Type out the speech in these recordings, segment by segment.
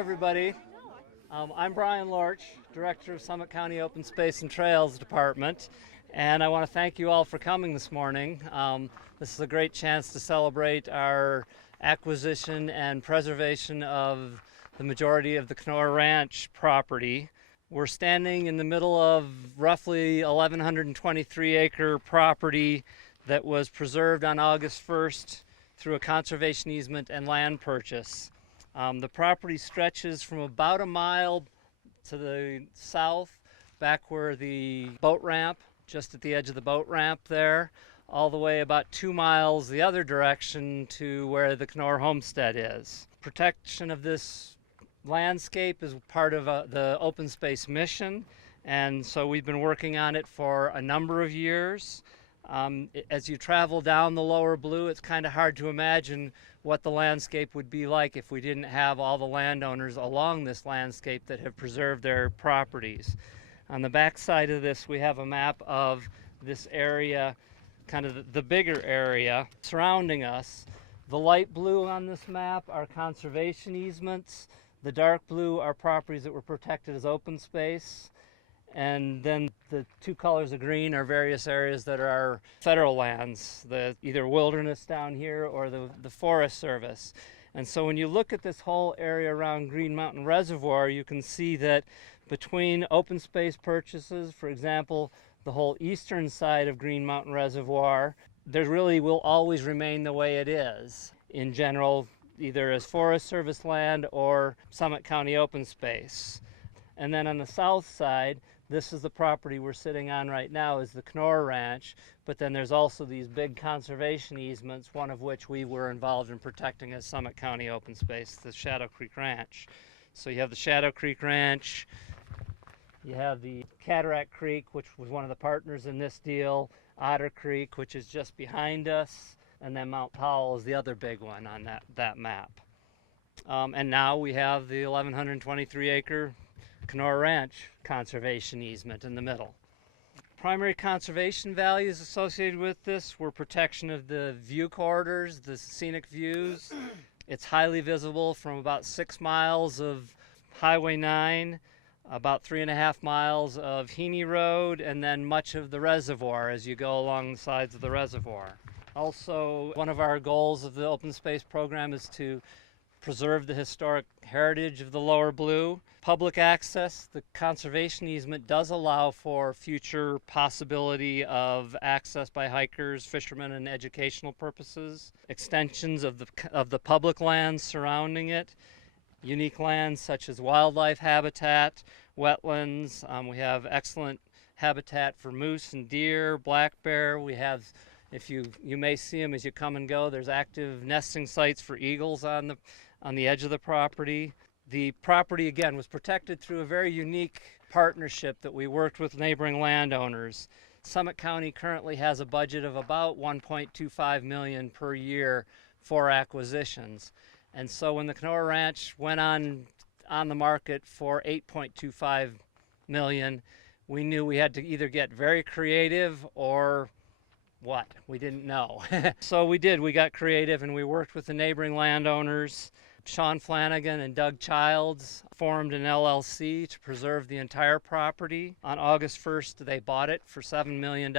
Everybody. I'm Brian Lorch, Director of Summit County Open Space and Trails Department, and I want to thank you all for coming this morning. This is a great chance to celebrate our acquisition and preservation of the majority of the Knorr Ranch property. We're standing in the middle of roughly 1,123 acre property that was preserved on August 1st through a conservation easement and land purchase. The property stretches from about a mile to the south, back where the boat ramp, just at the edge of the boat ramp there, all the way about 2 miles the other direction to where the Knorr homestead is. Protection of this landscape is part of the open space mission, and so we've been working on it for a number of years. As you travel down the lower blue, it's kind of hard to imagine what the landscape would be like if we didn't have all the landowners along this landscape that have preserved their properties. On the back side of this, we have a map of this area, kind of the bigger area surrounding us. The light blue on this map are conservation easements. The dark blue are properties that were protected as open space. And then the two colors of green are various areas that are our federal lands, the either wilderness down here or the Forest Service. And so when you look at this whole area around Green Mountain Reservoir, you can see that between open space purchases, for example, the whole eastern side of Green Mountain Reservoir, there really will always remain the way it is in general, either as Forest Service land or Summit County open space. And then on the south side, this is the property we're sitting on right now, is the Knorr Ranch, but then there's also these big conservation easements, one of which we were involved in protecting as Summit County open space, the Shadow Creek Ranch. So you have the Shadow Creek Ranch, you have the Cataract Creek, which was one of the partners in this deal, Otter Creek, which is just behind us, and then Mount Powell is the other big one on that map. And now we have the 1,123 acre Knorr Ranch conservation easement in the middle. Primary conservation values associated with this were protection of the view corridors, the scenic views. It's highly visible from about 6 miles of Highway 9, about 3.5 miles of Heaney Road, and then much of the reservoir as you go along the sides of the reservoir. Also, one of our goals of the open space program is to preserve the historic heritage of the lower blue. Public access, the conservation easement does allow for future possibility of access by hikers, fishermen, and educational purposes. Extensions of the public lands surrounding it. Unique lands such as wildlife habitat, wetlands. We have excellent habitat for moose and deer, black bear. We have, if you may see them as you come and go, there's active nesting sites for eagles on the edge of the property. The property, again, was protected through a very unique partnership that we worked with neighboring landowners. Summit County currently has a budget of about $1.25 million per year for acquisitions. And so when the Knorr Ranch went on the market for $8.25 million, we knew we had to either get very creative or what? We didn't know. So we did. We got creative and we worked with the neighboring landowners. Sean Flanagan and Doug Childs formed an LLC to preserve the entire property. On August 1st, they bought it for $7 million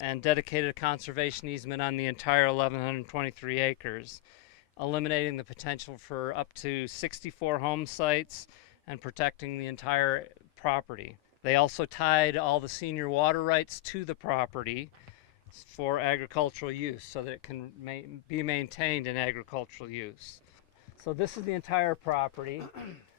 and dedicated a conservation easement on the entire 1,123 acres, eliminating the potential for up to 64 home sites and protecting the entire property. They also tied all the senior water rights to the property for agricultural use so that it can be maintained in agricultural use. So this is the entire property.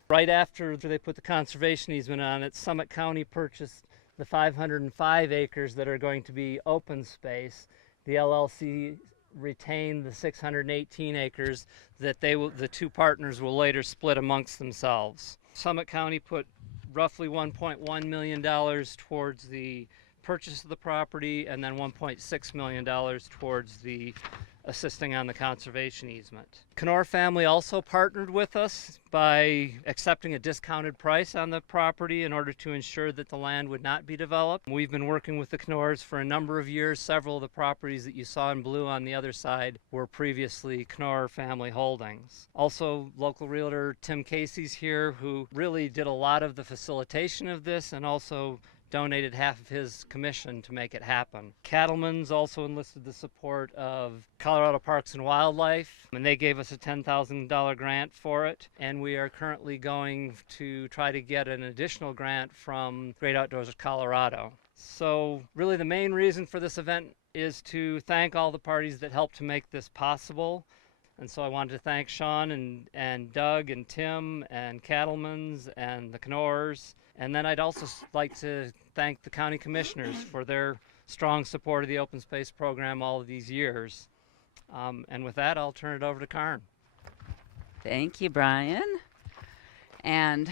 Right after they put the conservation easement on it, Summit County purchased the 505 acres that are going to be open space. The LLC retained the 618 acres that the two partners will later split amongst themselves. Summit County put roughly $1.1 million towards the purchase of the property, and then $1.6 million towards the assisting on the conservation easement. Knorr family also partnered with us by accepting a discounted price on the property in order to ensure that the land would not be developed. We've been working with the Knorrs for a number of years. Several of the properties that you saw in blue on the other side were previously Knorr family holdings. Also, local realtor Tim Casey's here, who really did a lot of the facilitation of this and also donated half of his commission to make it happen. Cattlemen's also enlisted the support of Colorado Parks and Wildlife, and they gave us a $10,000 grant for it. And we are currently going to try to get an additional grant from Great Outdoors of Colorado. So really the main reason for this event is to thank all the parties that helped to make this possible. And so I wanted to thank Sean and Doug and Tim and Cattlemen's and the Knorrs. And then I'd also like to thank the county commissioners for their strong support of the open space program all of these years. And with that, I'll turn it over to Karen. Thank you, Brian. And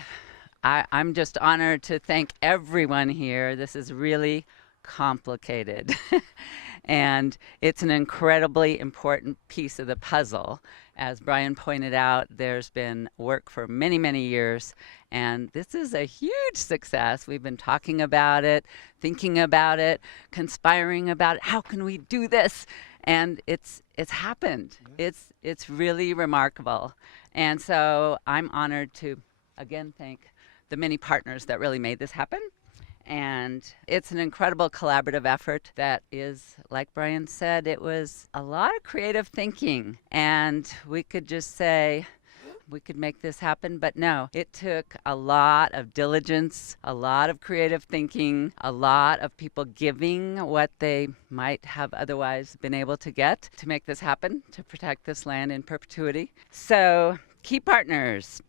I'm just honored to thank everyone here. This is really complicated. And it's an incredibly important piece of the puzzle. As Brian pointed out, there's been work for many, many years, and this is a huge success. We've been talking about it, thinking about it, conspiring about it. How can we do this? And it's happened. Yeah. It's really remarkable. And so I'm honored to, again, thank the many partners that really made this happen. And it's an incredible collaborative effort that is, like Brian said, it was a lot of creative thinking. And we could just say, we could make this happen, but no, it took a lot of diligence, a lot of creative thinking, a lot of people giving what they might have otherwise been able to get to make this happen, to protect this land in perpetuity. So, key partners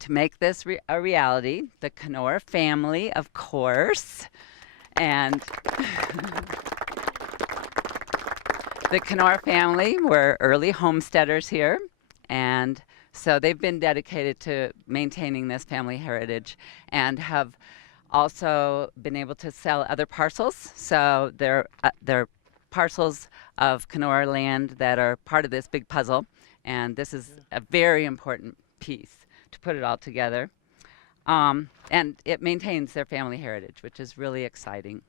to make this a reality, the Knorr family, of course, and the Knorr family were early homesteaders here, and so they've been dedicated to maintaining this family heritage and have also been able to sell other parcels. So they're parcels of Knorr land that are part of this big puzzle, and this is a very important piece to put it all together. And it maintains their family heritage, which is really exciting.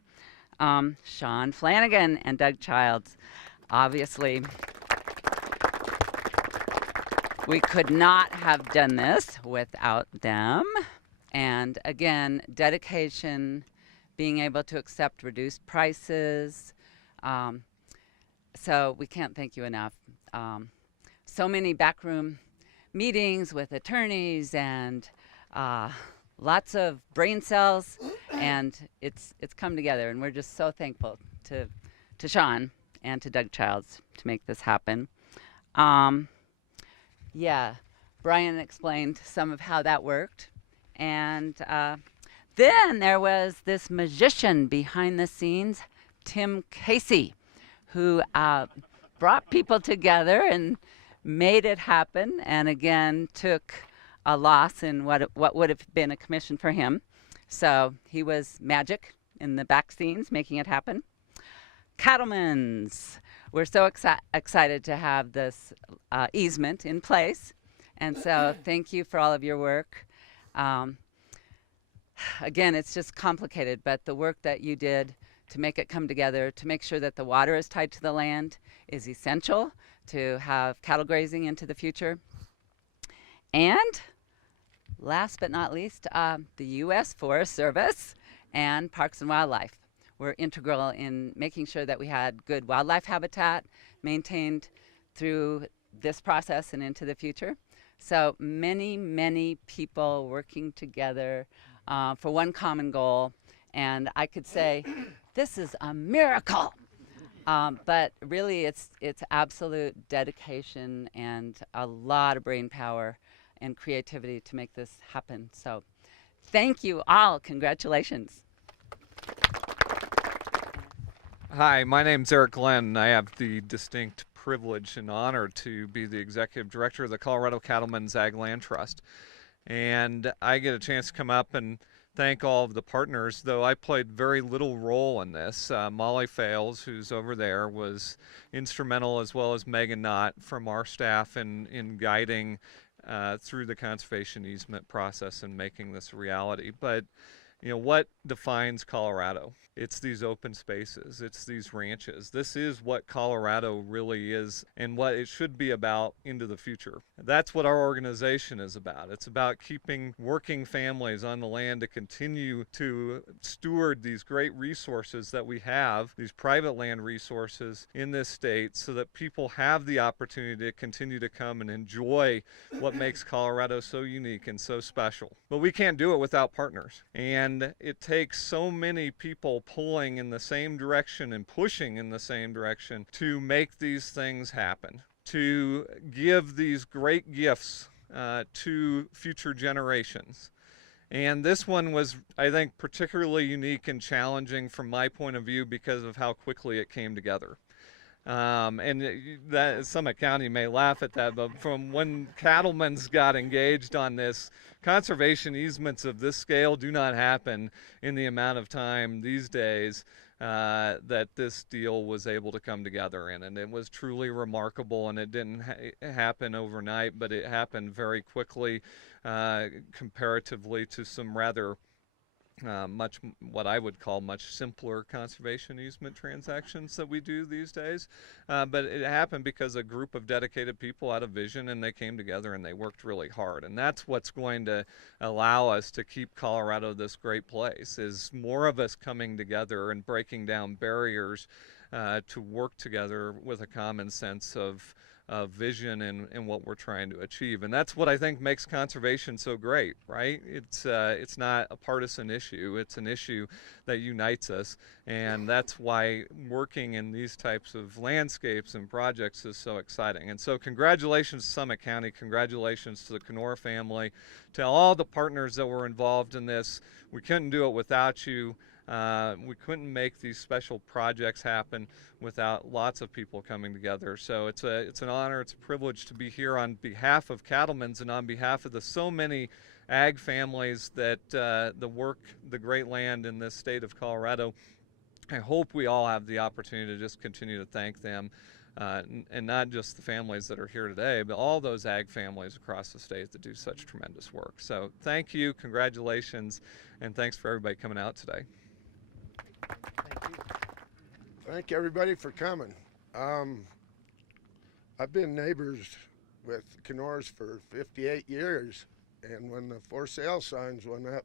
Sean Flanagan and Doug Childs, obviously, we could not have done this without them. And again, dedication, being able to accept reduced prices. So we can't thank you enough. So many backroom meetings with attorneys and lots of brain cells, and it's come together, and we're just so thankful to Sean and to Doug Childs to make this happen. Yeah, Brian explained some of how that worked, and then there was this magician behind the scenes, Tim Casey, who brought people together and made it happen, and again took a loss in what would have been a commission for him. So he was magic in the back scenes, making it happen. Cattlemen's, we're so excited to have this easement in place, and so thank you for all of your work. Again, it's just complicated, but the work that you did to make it come together, to make sure that the water is tied to the land, is essential to have cattle grazing into the future. And last but not least, the U.S. Forest Service and Parks and Wildlife were integral in making sure that we had good wildlife habitat maintained through this process and into the future. So many, many people working together for one common goal. And I could say, this is a miracle. But really, it's absolute dedication and a lot of brain power and creativity to make this happen. So thank you all. Congratulations. Hi, my name's Eric Glenn. I have the distinct privilege and honor to be the executive director of the Colorado Cattlemen's Ag Land Trust. And I get a chance to come up and thank all of the partners, though I played very little role in this. Molly Fales, who's over there, was instrumental, as well as Megan Knott from our staff in guiding through the conservation easement process and making this a reality. But what defines Colorado? It's these open spaces, it's these ranches. This is what Colorado really is and what it should be about into the future. That's what our organization is about. It's about keeping working families on the land to continue to steward these great resources that we have, these private land resources in this state, so that people have the opportunity to continue to come and enjoy what makes Colorado so unique and so special. But we can't do it without partners. And it takes so many people pulling in the same direction and pushing in the same direction to make these things happen, to give these great gifts to future generations. And this one was, I think, particularly unique and challenging from my point of view because of how quickly it came together. That Summit County may laugh at that, but from when cattlemen's got engaged on this, conservation easements of this scale do not happen in the amount of time these days that this deal was able to come together in. And it was truly remarkable, and it didn't happen overnight, but it happened very quickly comparatively to some rather much what I would call much simpler conservation easement transactions that we do these days. But it happened because a group of dedicated people had a vision, and they came together and they worked really hard. And that's what's going to allow us to keep Colorado this great place, is more of us coming together and breaking down barriers to work together with a common sense of vision and what we're trying to achieve. And that's what I think makes conservation so great, right? It's not a partisan issue. It's an issue that unites us, and that's why working in these types of landscapes and projects is so exciting. And so congratulations to Summit County, congratulations to the Knorr family, to all the partners that were involved in this. We couldn't do it without you. We couldn't make these special projects happen without lots of people coming together. So it's an honor, it's a privilege to be here on behalf of cattlemen's and on behalf of the so many ag families that work the great land in this state of Colorado. I hope we all have the opportunity to just continue to thank them, and not just the families that are here today, but all those ag families across the state that do such tremendous work. So thank you, congratulations, and thanks for everybody coming out today. Thank everybody for coming. I've been neighbors with Knorr's for 58 years, and when the for sale signs went up,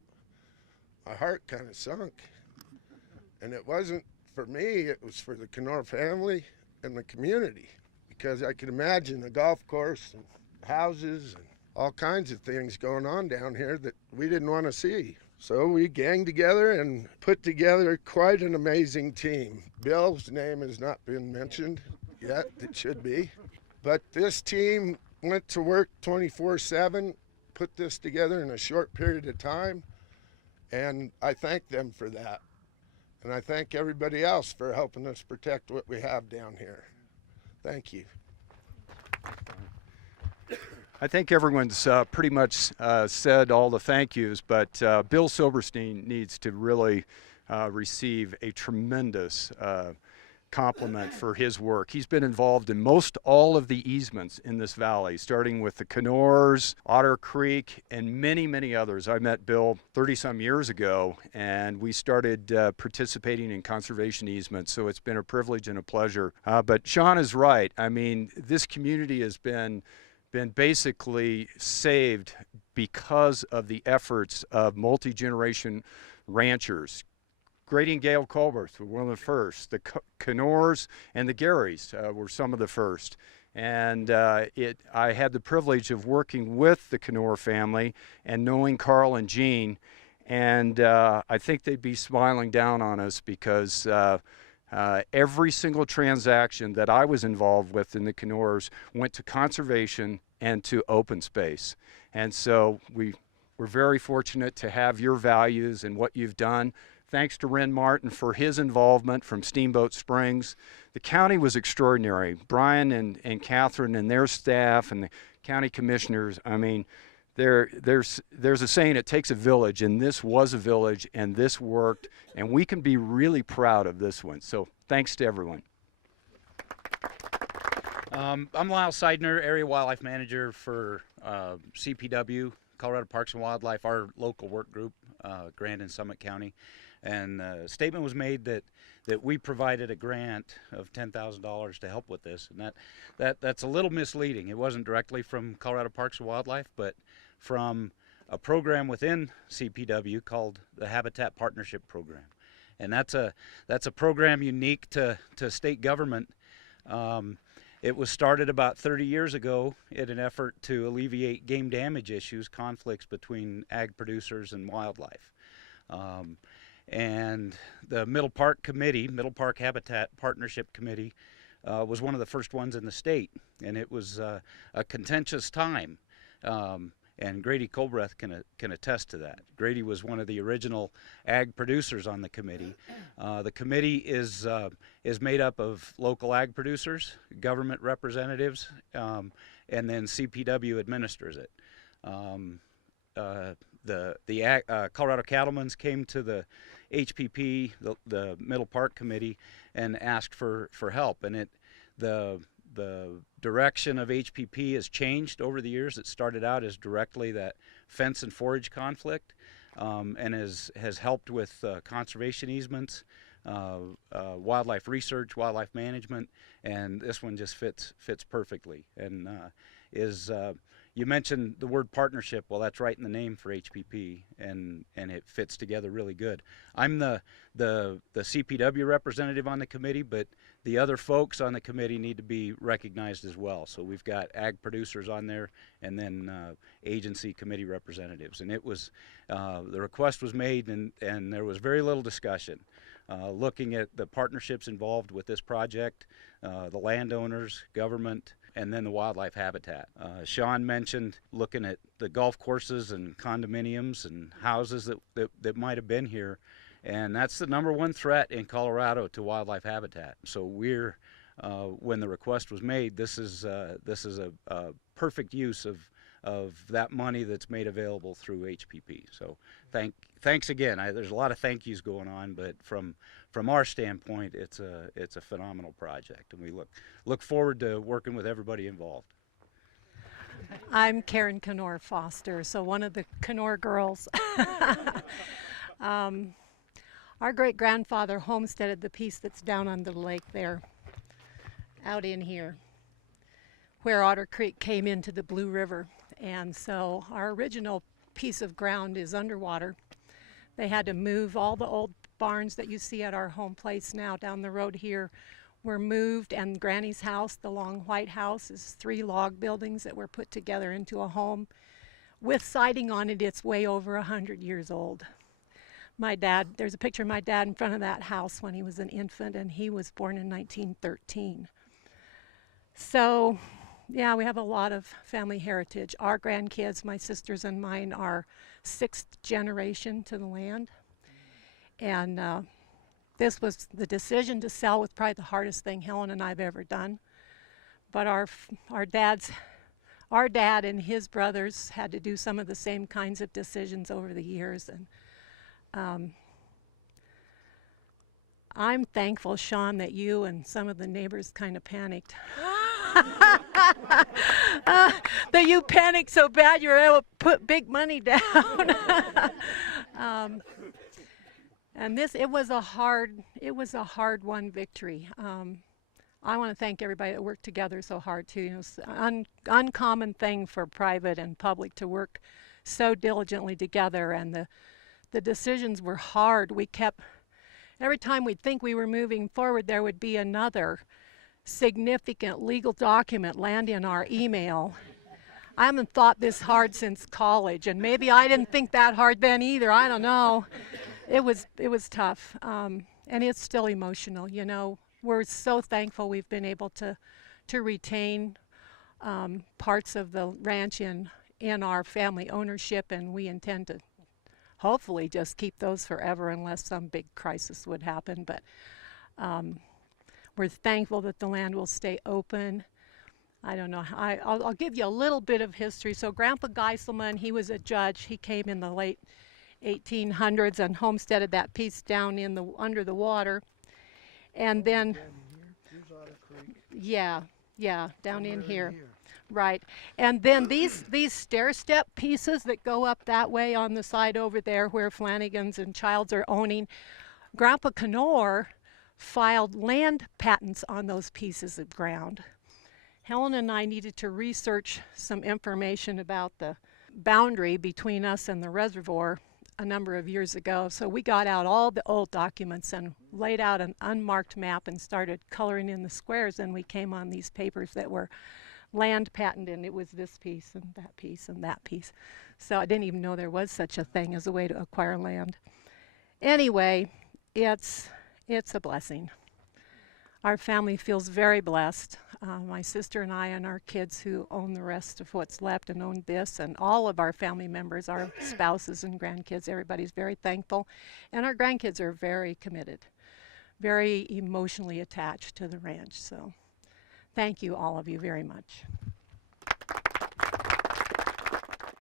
my heart kind of sunk. And it wasn't for me, it was for the Knorr family and the community, because I could imagine a golf course and houses and all kinds of things going on down here that we didn't want to see. So we ganged together and put together quite an amazing team. Bill's name has not been mentioned yet, it should be. But this team went to work 24/7, put this together in a short period of time, and I thank them for that. And I thank everybody else for helping us protect what we have down here. Thank you. I think everyone's pretty much said all the thank yous, but Bill Silberstein needs to really receive a tremendous compliment for his work. He's been involved in most all of the easements in this valley, starting with the Knorrs, Otter Creek, and many, many others. I met Bill 30-some years ago, and we started participating in conservation easements, so it's been a privilege and a pleasure. But Sean is right. I mean, this community has been basically saved because of the efforts of multi-generation ranchers. Grady and Gail Colbert were one of the first. The Knorrs and the Garys were some of the first. And I had the privilege of working with the Knorr family and knowing Carl and Jean. And I think they'd be smiling down on us because every single transaction that I was involved with in the Knorrs went to conservation and to open space. And so we're very fortunate to have your values and what you've done. Thanks to Ren Martin for his involvement from Steamboat Springs. The county was extraordinary. Brian and Catherine and their staff and the county commissioners, I mean, there's a saying, it takes a village, and this was a village, and this worked, and we can be really proud of this one. So thanks to everyone. I'm Lyle Seidner, Area Wildlife Manager for CPW, Colorado Parks and Wildlife, our local work group, Grand and Summit County. And a statement was made that we provided a grant of $10,000 to help with this, and that's a little misleading. It wasn't directly from Colorado Parks and Wildlife, but from a program within CPW called the Habitat Partnership Program, and that's a program unique to state government. It was started about 30 years ago in an effort to alleviate game damage issues, conflicts between ag producers and wildlife. And the Middle Park Committee, Middle Park Habitat Partnership Committee, was one of the first ones in the state, and it was a contentious time. And Grady Colbreth can attest to that. Grady was one of the original ag producers on the committee. The committee is made up of local ag producers, government representatives, and then CPW administers it. The Colorado Cattlemen's came to the HPP, the Middle Park Committee, and asked for help. And the direction of HPP has changed over the years. It started out as directly that fence and forage conflict, and has helped with conservation easements, wildlife research, wildlife management, and this one just fits perfectly. And you mentioned the word partnership. Well, that's right in the name for HPP, and it fits together really good. I'm the CPW representative on the committee, but the other folks on the committee need to be recognized as well. So we've got ag producers on there, and then agency committee representatives. And it was the request was made, and there was very little discussion. Looking at the partnerships involved with this project, the landowners, government, and then the wildlife habitat. Sean mentioned looking at the golf courses and condominiums and houses that might have been here, and that's the #1 threat in Colorado to wildlife habitat. So we're, when the request was made, this is a perfect use of that money that's made available through HPP. So thanks again. There's a lot of thank yous going on, but from our standpoint, it's a phenomenal project, and we look forward to working with everybody involved. I'm Karen Knorr Foster, so one of the Knorr girls. Our great-grandfather homesteaded the piece that's down on the lake there, out in here, where Otter Creek came into the Blue River. And so our original piece of ground is underwater. They had to move all the old barns that you see at our home place now down the road here were moved, and Granny's house, the long white house, is 3 log buildings that were put together into a home with siding on it. It's way over 100 years old. My dad, there's a picture of my dad in front of that house when he was an infant, and he was born in 1913. So yeah, we have a lot of family heritage. Our grandkids, my sisters and mine, are 6th generation to the land. And this was the decision to sell was probably the hardest thing Helen and I've ever done. But our dad and his brothers had to do some of the same kinds of decisions over the years. And I'm thankful, Sean, that you and some of the neighbors kind of panicked. That you panicked so bad you were able to put big money down. And it was a hard-won victory. I want to thank everybody that worked together so hard too. You know, it's an uncommon thing for private and public to work so diligently together, and the decisions were hard. Every time we'd think we were moving forward, there would be another significant legal document land in our email. I haven't thought this hard since college, and maybe I didn't think that hard then either. I don't know. It was tough, and it's still emotional. You know, we're so thankful we've been able to retain parts of the ranch in our family ownership, and we intend to hopefully just keep those forever unless some big crisis would happen. But we're thankful that the land will stay open. I don't know. I'll give you a little bit of history. So Grandpa Geiselman, he was a judge. He came in the late 1800s and homesteaded that piece down in the under the water. And then, Here's Otter Creek. yeah, down in Somewhere here. Right. And then these stair step pieces that go up that way on the side over there where Flanagan's and Childs are owning, Grandpa Knorr filed land patents on those pieces of ground. Helen and I needed to research some information about the boundary between us and the reservoir a number of years ago. So we got out all the old documents and laid out an unmarked map and started coloring in the squares, and we came on these papers that were land patent, and it was this piece and that piece and that piece. So I didn't even know there was such a thing as a way to acquire land. Anyway, it's a blessing. Our family feels very blessed. My sister and I and our kids who own the rest of what's left and own this, and all of our family members, our spouses and grandkids, everybody's very thankful. And our grandkids are very committed, very emotionally attached to the ranch. So thank you, all of you, very much.